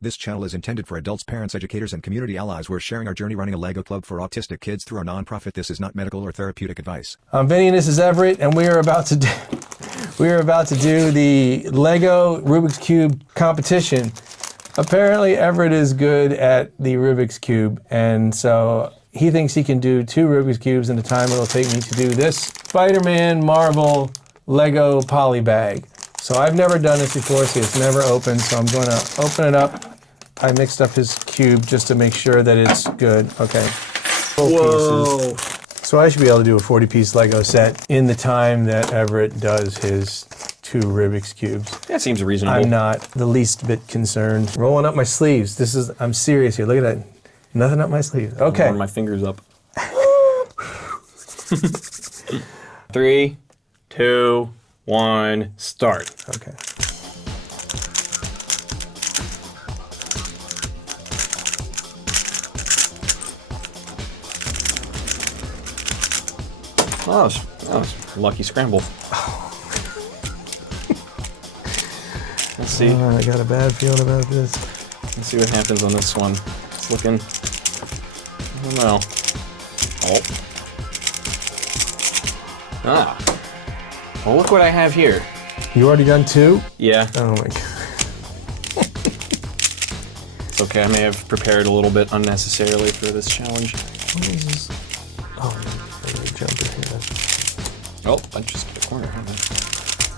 This channel is intended for adults, parents, educators, and community allies. We're sharing our journey running a LEGO club for autistic kids through our nonprofit. This is not medical or therapeutic advice. I'm Vinnie and this is Everett, and we are about to do the LEGO Rubik's Cube competition. Apparently Everett is good at the Rubik's Cube, and so he thinks he can do 2 Rubik's Cubes in the time it'll take me to do this Spider-Man Marvel LEGO Polybag. So I've never done this before, see it's never opened, so I'm going to open it up. I mixed up his cube just to make sure that it's good. Okay. Whoa. Pieces. So I should be able to do a 40-piece Lego set in the time that Everett does his 2 Rubik's Cubes. That seems reasonable. I'm not the least bit concerned. Rolling up my sleeves. I'm serious here. Look at that. Nothing up my sleeves. Okay. I'm rolling my fingers up. 3, 2, 1, start. Okay. Oh, that was a lucky scramble. Let's see. I got a bad feeling about this. Let's see what happens on this one. It's looking, I don't know. Oh. Ah. Well, look what I have here. You already done 2? Yeah. Oh my god. It's okay, I may have prepared a little bit unnecessarily for this challenge. What is this? Oh, I'm gonna jump in here. Oh, I just hit a corner.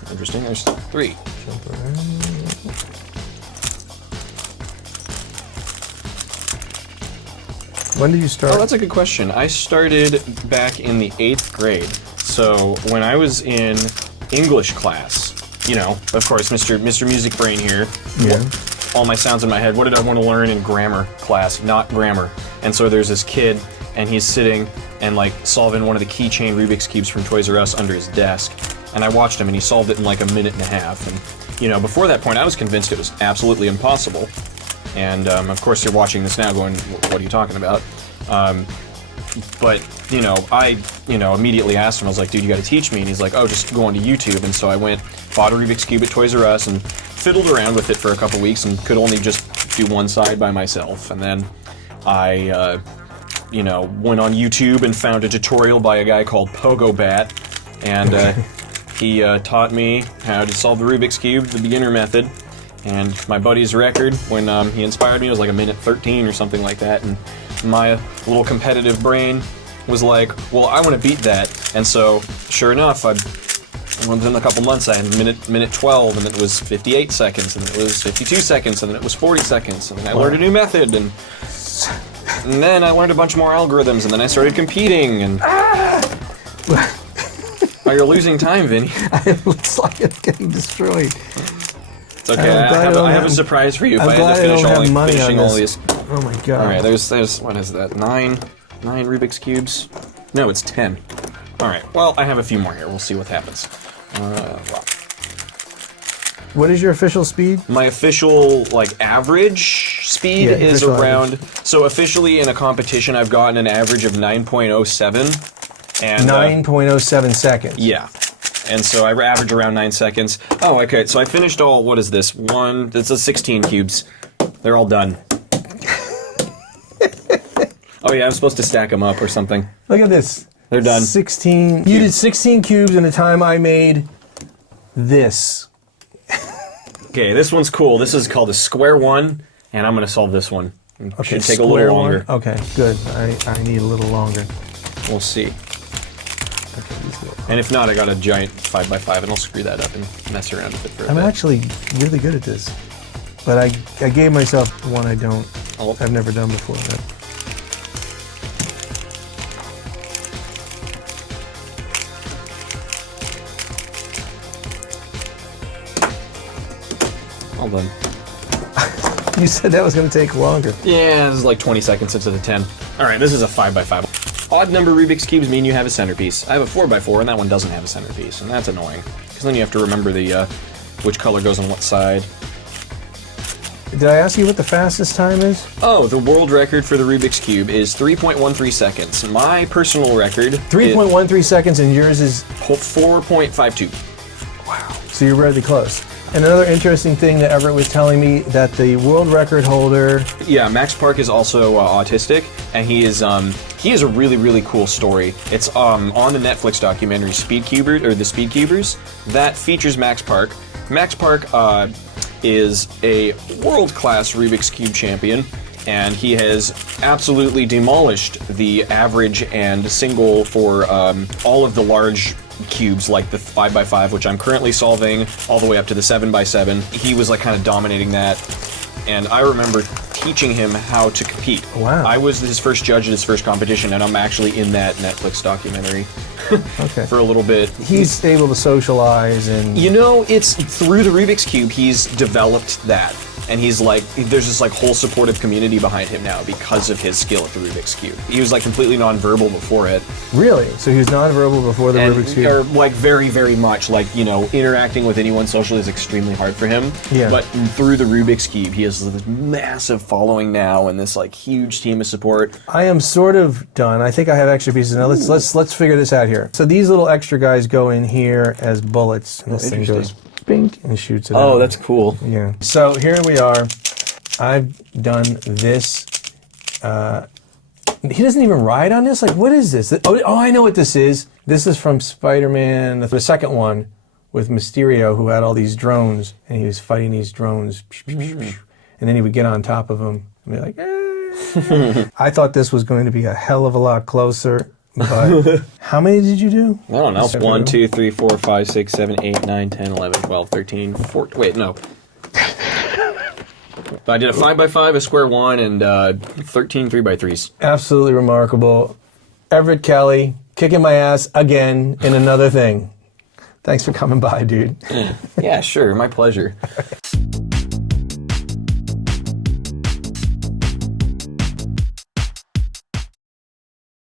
Interesting, there's 3. Jump around. When did you start? Oh, that's a good question. I started back in the 8th grade. So when I was in English class, you know, of course, Mr. Music Brain here. Yeah. All my sounds in my head. What did I want to learn in grammar class? Not grammar. And so there's this kid, and he's sitting and like solving one of the keychain Rubik's Cubes from Toys R Us under his desk. And I watched him, and he solved it in like a minute and a half. And you know, before that point, I was convinced it was absolutely impossible. And of course, you're watching this now, going, "What are you talking about?" But you know, I immediately asked him. I was like, "Dude, you got to teach me." And he's like, "Oh, just go onto YouTube." And so I went, bought a Rubik's Cube at Toys R Us, and fiddled around with it for a couple weeks, and could only just do one side by myself. And then I, went on YouTube and found a tutorial by a guy called Pogobat, and he taught me how to solve the Rubik's Cube, the beginner method. And my buddy's record, when he inspired me, was like a minute 13 or something like that. And my little competitive brain was like, well, I want to beat that. And so, sure enough, within a couple months, I had minute 12, and it was 58 seconds, and it was 52 seconds, and then it was 40 seconds, and then I learned a new method, and then I learned a bunch more algorithms, and then I started competing, and... Oh, you're losing time, Vinny. It looks like it's getting destroyed. It's okay, I have a surprise for you if I had to finish finishing all these. Oh my god. Alright, there's, what is that, 9 Rubik's Cubes? No, it's 10. Alright, well, I have a few more here, we'll see what happens. What is your official speed? My official, average speed is around... Average. So officially in a competition, I've gotten an average of 9.07. And 9.07 seconds. Yeah. And so I average around 9 seconds. Oh, okay, so I finished all, what is this? This is 16 cubes. They're all done. Oh yeah, I'm supposed to stack them up or something. Look at this. They're done. 16. You did 16 cubes in the time I made this. Okay, this one's cool. This is called a square one, and I'm going to solve this one. It Okay, should take a little longer. Okay, good. I need a little longer. We'll see. Okay, and if not, I got a giant 5x5, and I'll screw that up and mess around with it for a bit. I'm actually really good at this, but I gave myself one I've never done before. All done. You said that was going to take longer. Yeah, this is like 20 seconds instead of 10. Alright, this is a 5x5. Odd number Rubik's Cubes mean you have a centerpiece. I have a 4x4, and that one doesn't have a centerpiece, and that's annoying. Because then you have to remember the which color goes on what side. Did I ask you what the fastest time is? Oh, the world record for the Rubik's Cube is 3.13 seconds. My personal record 3.13 seconds, and yours is 4.52. Wow. So you're really close. And another interesting thing that Everett was telling me, that the world record holder... Yeah, Max Park is also autistic, and he has a really, really cool story. It's on the Netflix documentary The Speedcubers, that features Max Park. Max Park is a world-class Rubik's Cube champion, and he has absolutely demolished the average and single for all of the large cubes, like the 5x5, which I'm currently solving, all the way up to the 7x7. He was like kind of dominating that, and I remember teaching him how to compete. Wow. I was his first judge at his first competition, and I'm actually in that Netflix documentary. Okay. For a little bit. He's able to socialize and... You know, it's through the Rubik's Cube, he's developed that. And he's like, there's this like whole supportive community behind him now because of his skill at the Rubik's Cube. He was like completely nonverbal before it. Really? So he was nonverbal before the Rubik's Cube? Or like very, very much, like, you know, interacting with anyone socially is extremely hard for him. Yeah. But through the Rubik's Cube, he has this massive following now and this like huge team of support. I am sort of done. I think I have extra pieces. Now let's figure this out here. So these little extra guys go in here as bullets. And this thing goes bink and shoots it out. Oh, that's cool. Yeah. So here we are. I've done this. He doesn't even ride on this? Like, what is this? Oh, I know what this is. This is from Spider-Man, the second one, with Mysterio, who had all these drones, and he was fighting these drones. And then he would get on top of them and be like, eh. I thought this was going to be a hell of a lot closer. But how many did you do? I don't know. 1, 2, 3, 4, 5, 6, 7, 8, 9, 10, 11, 12, 13, 14. Wait, no. I did a 5x5, a square one, and 13 3x3s. Absolutely remarkable. Everett Kelly, kicking my ass again in another thing. Thanks for coming by, dude. Yeah, sure. My pleasure.